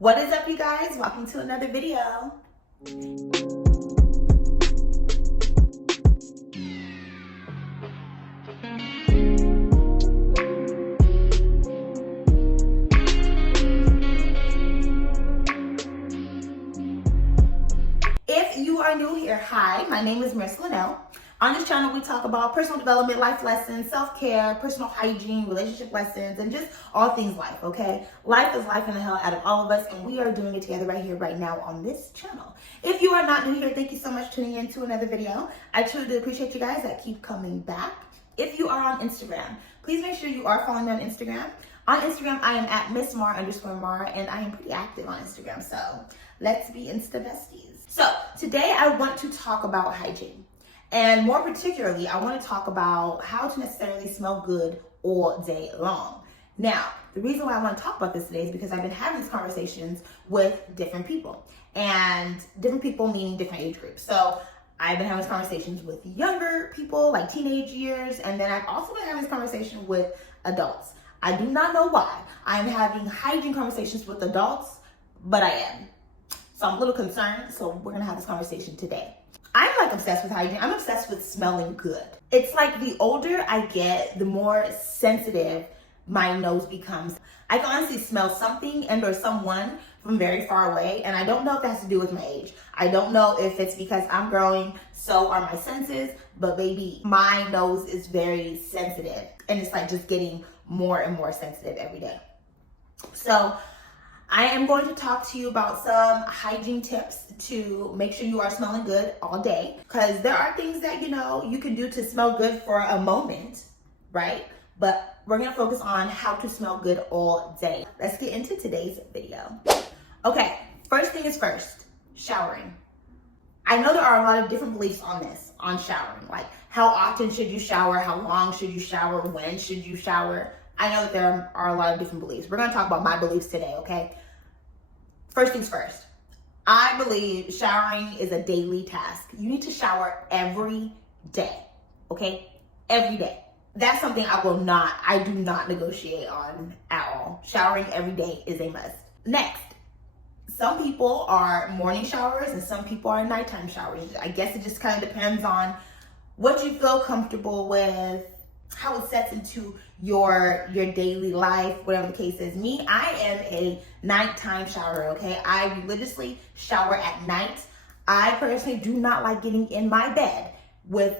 What is up, you guys? Welcome to another video. If you are new here, hi, my name is Miss Linnell. On this channel, we talk about personal development, life lessons, self-care, personal hygiene, relationship lessons, and just all things life, okay? Life is life in the hell out of all of us, and we are doing it together right here, right now on this channel. If you are not new here, thank you so much for tuning in to another video. I truly do appreciate you guys that keep coming back. If you are on Instagram, please make sure you are following me on Instagram. On Instagram, I am at MissMar_Mar, and I am pretty active on Instagram, so let's be Insta besties. So today I want to talk about hygiene. And more particularly, I want to talk about how to necessarily smell good all day long. Now, the reason why I want to talk about this today is because I've been having these conversations with different people. And different people meaning different age groups. So I've been having these conversations with younger people, like teenage years. And then I've also been having this conversation with adults. I do not know why. I'm having hygiene conversations with adults, but I am. So I'm a little concerned. So we're going to have this conversation today. I'm like obsessed with hygiene. I'm obsessed with smelling good. It's like the older I get, the more sensitive my nose becomes. I can honestly smell something and or someone from very far away, and I don't know if that has to do with my age. I don't know if it's because I'm growing, so are my senses, but baby, my nose is very sensitive, and it's like just getting more and more sensitive every day. So I am going to talk to you about some hygiene tips to make sure you are smelling good all day. Because there are things that, you can do to smell good for a moment, right? But we're going to focus on how to smell good all day. Let's get into today's video. Okay, first thing is first, showering. I know there are a lot of different beliefs on this, on showering. Like, how often should you shower? How long should you shower? When should you shower? I know that there are a lot of different beliefs. We're going to talk about my beliefs today, okay? First things first, I believe showering is a daily task. You need to shower every day, okay? Every day. That's something I do not negotiate on at all. Showering every day is a must. Next, some people are morning showers and some people are nighttime showers. I guess it just kind of depends on what you feel comfortable with, how it sets into your daily life, whatever the case is. Me, I am a nighttime shower, okay? I religiously shower at night. I personally do not like getting in my bed with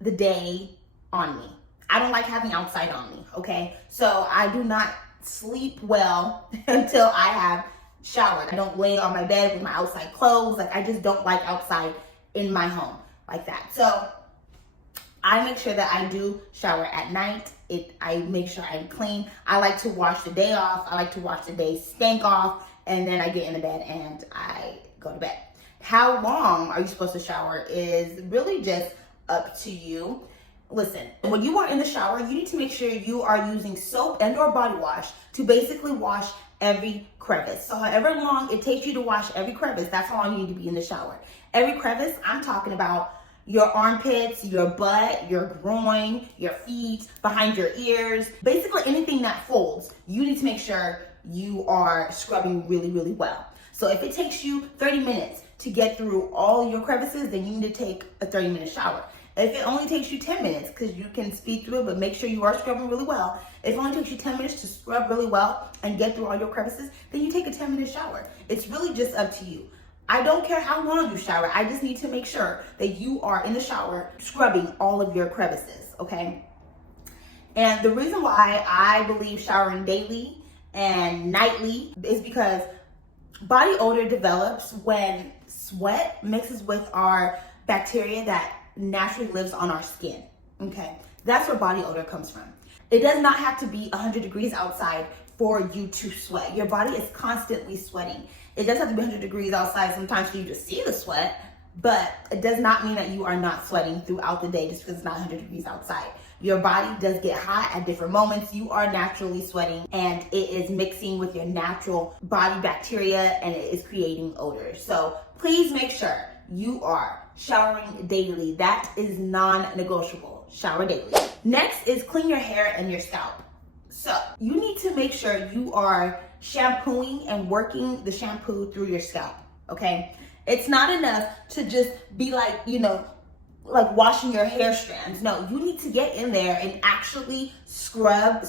the day on me. I don't like having outside on me, okay? So I do not sleep well until I have showered. I don't lay on my bed with my outside clothes. Like, I just don't like outside in my home like that. So I make sure that I do shower at night. I make sure I'm clean. I like to wash the day off. I like to wash the day stank off. And then I get in the bed and I go to bed. How long are you supposed to shower is really just up to you. Listen, when you are in the shower, you need to make sure you are using soap and or body wash to basically wash every crevice. So however long it takes you to wash every crevice, that's how long you need to be in the shower. Every crevice, I'm talking about your armpits, your butt, your groin, your feet, behind your ears, basically anything that folds, you need to make sure you are scrubbing really, really well. So if it takes you 30 minutes to get through all your crevices, then you need to take a 30-minute shower. If it only takes you 10 minutes, because you can speed through it, but make sure you are scrubbing really well. If it only takes you 10 minutes to scrub really well and get through all your crevices, then you take a 10-minute shower. It's really just up to you. I don't care how long you shower. I just need to make sure that you are in the shower scrubbing all of your crevices, okay? And the reason why I believe showering daily and nightly is because body odor develops when sweat mixes with our bacteria that naturally lives on our skin, okay? That's where body odor comes from. It does not have to be 100 degrees outside for you to sweat. Your body is constantly sweating. It does have to be 100 degrees outside sometimes for you to see the sweat, but it does not mean that you are not sweating throughout the day just because it's not 100 degrees outside. Your body does get hot at different moments. You are naturally sweating and it is mixing with your natural body bacteria and it is creating odors. So please make sure you are showering daily. That is non-negotiable. Shower daily. Next is clean your hair and your scalp. So you need to make sure you are shampooing and working the shampoo through your scalp, okay? It's not enough to just be like, like washing your hair strands. No, you need to get in there and actually scrub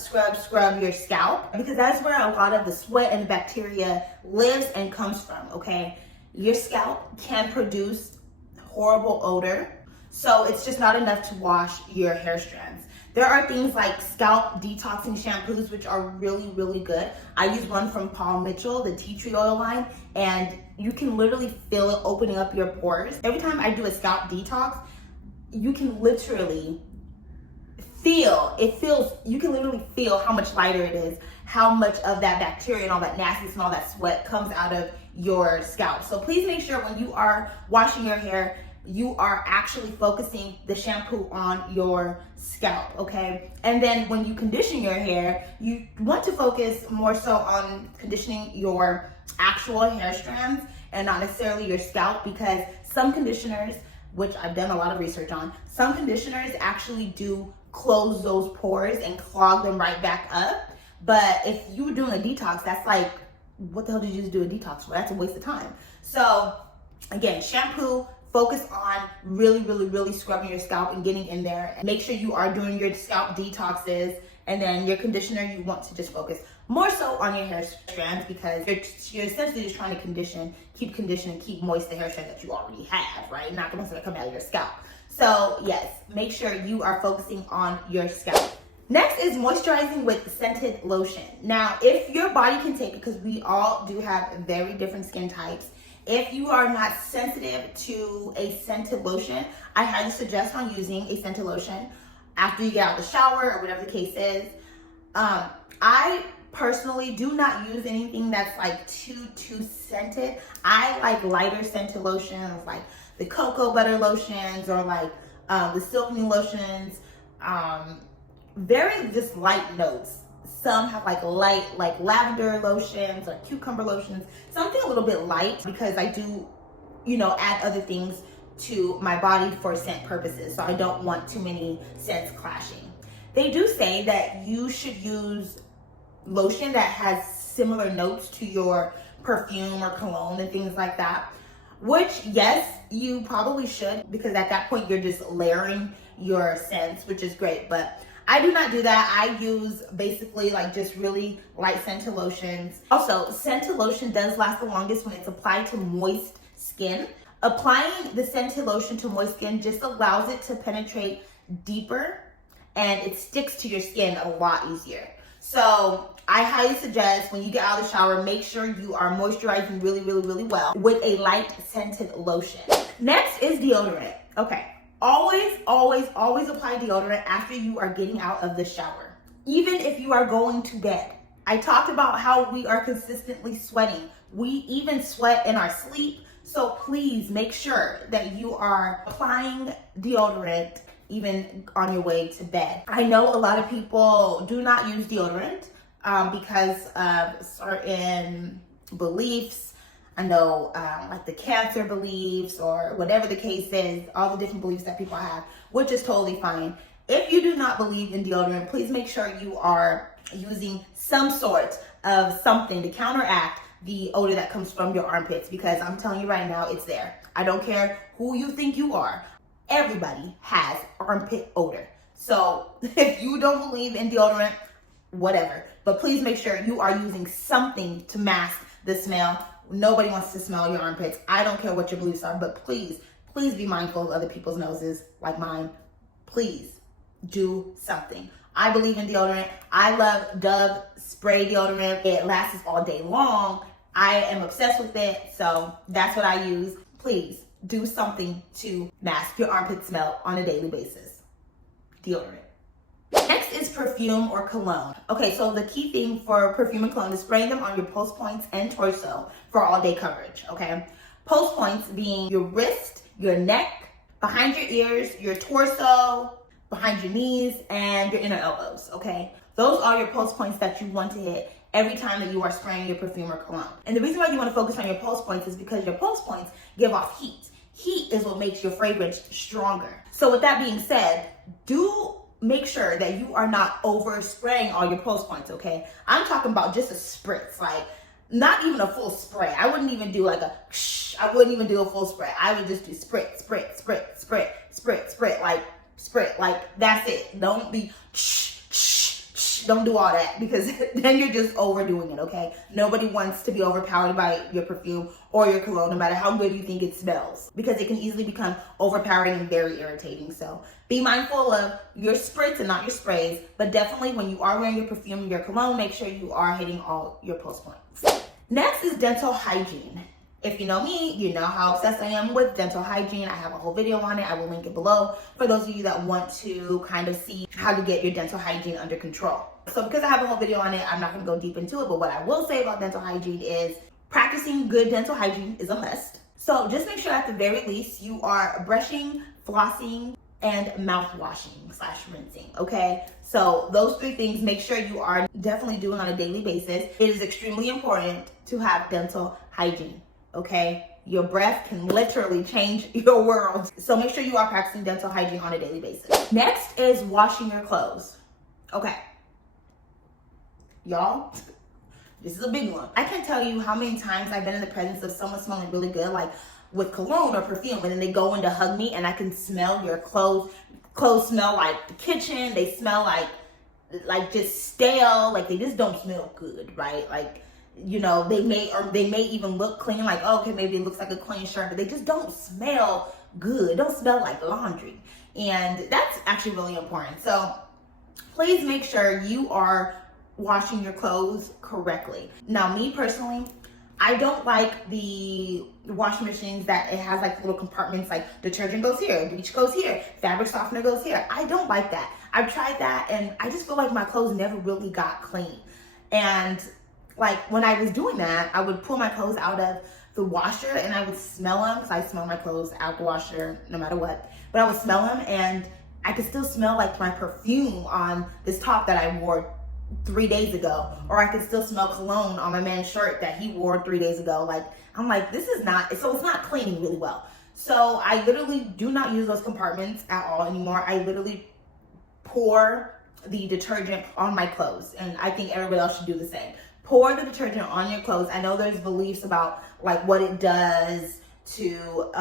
your scalp, because that's where a lot of the sweat and the bacteria lives and comes from, okay? Your scalp can produce horrible odor, so it's just not enough to wash your hair strands. There are things like scalp detoxing shampoos, which are really, really good. I use one from Paul Mitchell, the tea tree oil line, and you can literally feel it opening up your pores. Every time I do a scalp detox, you can literally feel how much lighter it is, how much of that bacteria and all that nastiness and all that sweat comes out of your scalp. So please make sure when you are washing your hair, you are actually focusing the shampoo on your scalp, okay? And then when you condition your hair, you want to focus more so on conditioning your actual hair strands and not necessarily your scalp, because some conditioners, which I've done a lot of research on, some conditioners actually do close those pores and clog them right back up. But if you were doing a detox, that's like, what the hell did you just do a detox for? That's a waste of time. So again, shampoo, focus on really scrubbing your scalp and getting in there. Make sure you are doing your scalp detoxes, and then your conditioner, you want to just focus more so on your hair strands, because you're essentially just trying to keep moist the hair strands that you already have, right? Not the ones that are coming out of your scalp. So yes, make sure you are focusing on your scalp. Next is moisturizing with scented lotion. Now, if your body can take it, because we all do have very different skin types, if you are not sensitive to a scented lotion, I highly suggest on using a scented lotion after you get out of the shower or whatever the case is. I personally do not use anything that's like too scented. I like lighter scented lotions, like the cocoa butter lotions, or like the silkening lotions. Very just light notes. Some have like light, like lavender lotions or cucumber lotions, something a little bit light, because I do, add other things to my body for scent purposes. So I don't want too many scents clashing. They do say that you should use lotion that has similar notes to your perfume or cologne and things like that, which yes, you probably should, because at that point you're just layering your scents, which is great. But I do not do that. I use basically like just really light scented lotions. Also, scented lotion does last the longest when it's applied to moist skin. Applying the scented lotion to moist skin just allows it to penetrate deeper, and it sticks to your skin a lot easier. So I highly suggest when you get out of the shower, make sure you are moisturizing really well with a light scented lotion. Next is deodorant. Okay. Always apply deodorant after you are getting out of the shower, even if you are going to bed. I talked about how we are consistently sweating. We even sweat in our sleep. So please make sure that you are applying deodorant even on your way to bed. I know a lot of people do not use deodorant because of certain beliefs. I know like the cancer beliefs or whatever the case is, all the different beliefs that people have, which is totally fine. If you do not believe in deodorant, please make sure you are using some sort of something to counteract the odor that comes from your armpits, because I'm telling you right now, it's there. I don't care who you think you are. Everybody has armpit odor. So if you don't believe in deodorant, whatever. But please make sure you are using something to mask the smell. Nobody wants to smell your armpits. I don't care what your beliefs are, but please be mindful of other people's noses like mine. Please do something. I believe in deodorant. I love Dove spray deodorant. It lasts all day long. I am obsessed with it, so that's what I use. Please do something to mask your armpit smell on a daily basis. Deodorant. Next is perfume or cologne. Okay, so the key thing for perfume and cologne is spraying them on your pulse points and torso for all day coverage, okay? Pulse points being your wrist, your neck, behind your ears, your torso, behind your knees, and your inner elbows, okay? Those are your pulse points that you want to hit every time that you are spraying your perfume or cologne. And the reason why you want to focus on your pulse points is because your pulse points give off heat. Heat is what makes your fragrance stronger. So with that being said, do make sure that you are not over spraying all your pulse points, okay? I'm talking about just a spritz, like not even a full spray. I wouldn't even do like I wouldn't even do a full spray. I would just do sprit, sprit, sprit, sprit, sprit, sprit, like that's it. Don't be don't do all that, because then you're just overdoing it, okay? Nobody wants to be overpowered by your perfume or your cologne, no matter how good you think it smells, because it can easily become overpowering and very irritating. So be mindful of your spritz and not your sprays, but definitely when you are wearing your perfume and your cologne, make sure you are hitting all your pulse points. Next is dental hygiene. If you know me, you know how obsessed I am with dental hygiene. I have a whole video on it. I will link it below for those of you that want to kind of see how to get your dental hygiene under control. So because I have a whole video on it, I'm not going to go deep into it, but what I will say about dental hygiene is practicing good dental hygiene is a must. So just make sure at the very least you are brushing, flossing, and mouth washing / rinsing, okay? So those 3 things, make sure you are definitely doing on a daily basis. It is extremely important to have dental hygiene, okay? Your breath can literally change your world. So make sure you are practicing dental hygiene on a daily basis. Next is washing your clothes. Okay. Y'all, this is a big one. I can't tell you how many times I've been in the presence of someone smelling really good, like with cologne or perfume, and then they go in to hug me and I can smell your clothes. Clothes smell like the kitchen. They smell like just stale. Like they just don't smell good, right? Like, you know, they may even look clean, like, oh, okay, maybe it looks like a clean shirt, but they just don't smell good. Don't smell like laundry. And that's actually really important. So please make sure you are washing your clothes correctly. Now, me personally, I don't like the washing machines that it has like little compartments, like detergent goes here, bleach goes here, fabric softener goes here. I don't like that. I've tried that and I just feel like my clothes never really got clean. And like when I was doing that, I would pull my clothes out of the washer and I would smell them, because I smell my clothes out the washer no matter what. But I would smell them and I could still smell like my perfume on this top that I wore 3 days ago, or I could still smell cologne on my man's shirt that he wore 3 days ago. Like, I'm like, this is not, so it's not cleaning really well. So I literally do not use those compartments at all anymore. I literally pour the detergent on my clothes, and I think everybody else should do the same. Pour the detergent on your clothes. I know there's beliefs about like what it does to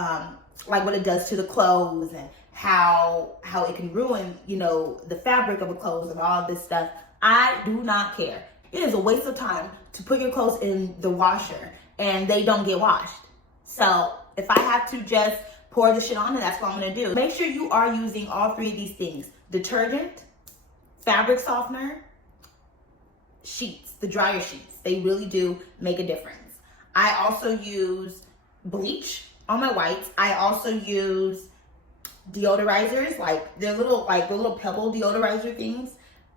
the clothes and how it can ruin, you know, the fabric of the clothes and all of this stuff. I do not care. It is a waste of time to put your clothes in the washer and they don't get washed. So if I have to just pour the shit on, and that's what I'm gonna do. Make sure you are using all 3 of these things: detergent, fabric softener, sheets, the dryer sheets. They really do make a difference. I also use bleach on my whites. I also use deodorizers, like the little pebble deodorizer things.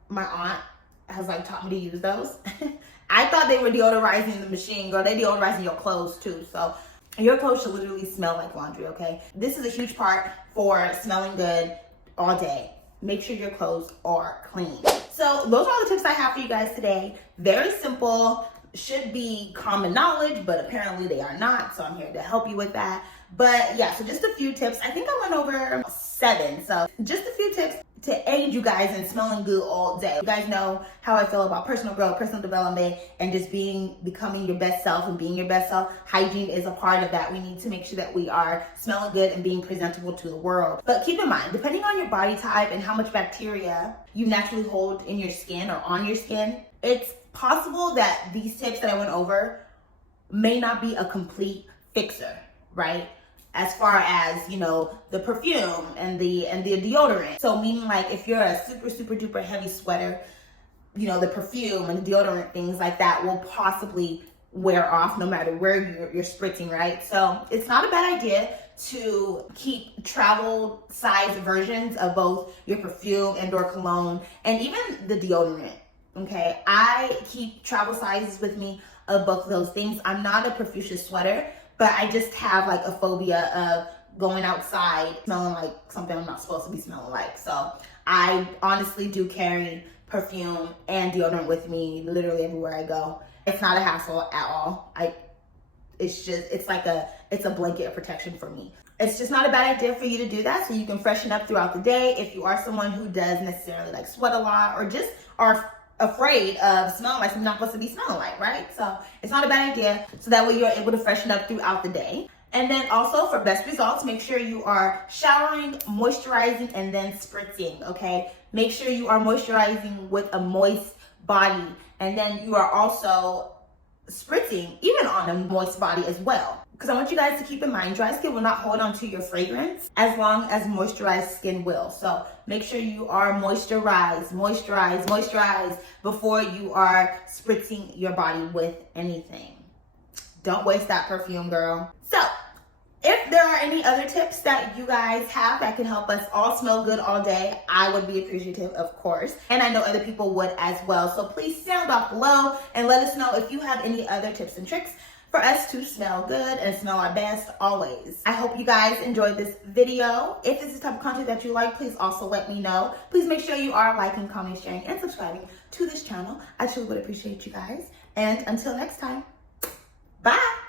My aunt has like taught me to use those. I thought they were deodorizing the machine, girl. They deodorizing your clothes too. So your clothes should literally smell like laundry, okay? This is a huge part for smelling good all day. Make sure your clothes are clean. So those are all the tips I have for you guys today. Very simple, should be common knowledge, but apparently they are not. So I'm here to help you with that. But yeah, so just a few tips. I think I went over 7. So just a few tips to aid you guys in smelling good all day. You guys know how I feel about personal growth, personal development, and just becoming your best self and being your best self. Hygiene is a part of that. We need to make sure that we are smelling good and being presentable to the world. But keep in mind, depending on your body type and how much bacteria you naturally hold in your skin or on your skin, it's possible that these tips that I went over may not be a complete fixer, right? As far as, you know, the perfume and the deodorant. So meaning like if you're a super, super duper heavy sweater, you know, the perfume and the deodorant, things like that will possibly wear off no matter where you're spritzing, right? So it's not a bad idea to keep travel size versions of both your perfume and or cologne and even the deodorant, okay? I keep travel sizes with me of both of those things. I'm not a profusous sweater, but I just have like a phobia of going outside smelling like something I'm not supposed to be smelling like. So I honestly do carry perfume and deodorant with me literally everywhere I go. It's not a hassle at all. It's a blanket of protection for me. it's just not a bad idea for you to do that so you can freshen up throughout the day if you are someone who does necessarily like sweat a lot or just are afraid of smelling like something you're not supposed to be smelling like, right? So it's not a bad idea, so that way you're able to freshen up throughout the day. And then also for best results, make sure you are showering, moisturizing, and then spritzing, okay? Make sure you are moisturizing with a moist body, and then you are also spritzing even on a moist body as well. Because I want you guys to keep in mind, dry skin will not hold on to your fragrance as long as moisturized skin will. So make sure you are moisturize before you are spritzing your body with anything. Don't waste that perfume, girl. So if there are any other tips that you guys have that can help us all smell good all day, I would be appreciative, of course. And I know other people would as well. So please sound off below and let us know if you have any other tips and tricks for us to smell good and smell our best always. I hope you guys enjoyed this video. If this is the type of content that you like, please also let me know. Please make sure you are liking, commenting, sharing, and subscribing to this channel. I truly would appreciate you guys. And until next time, bye.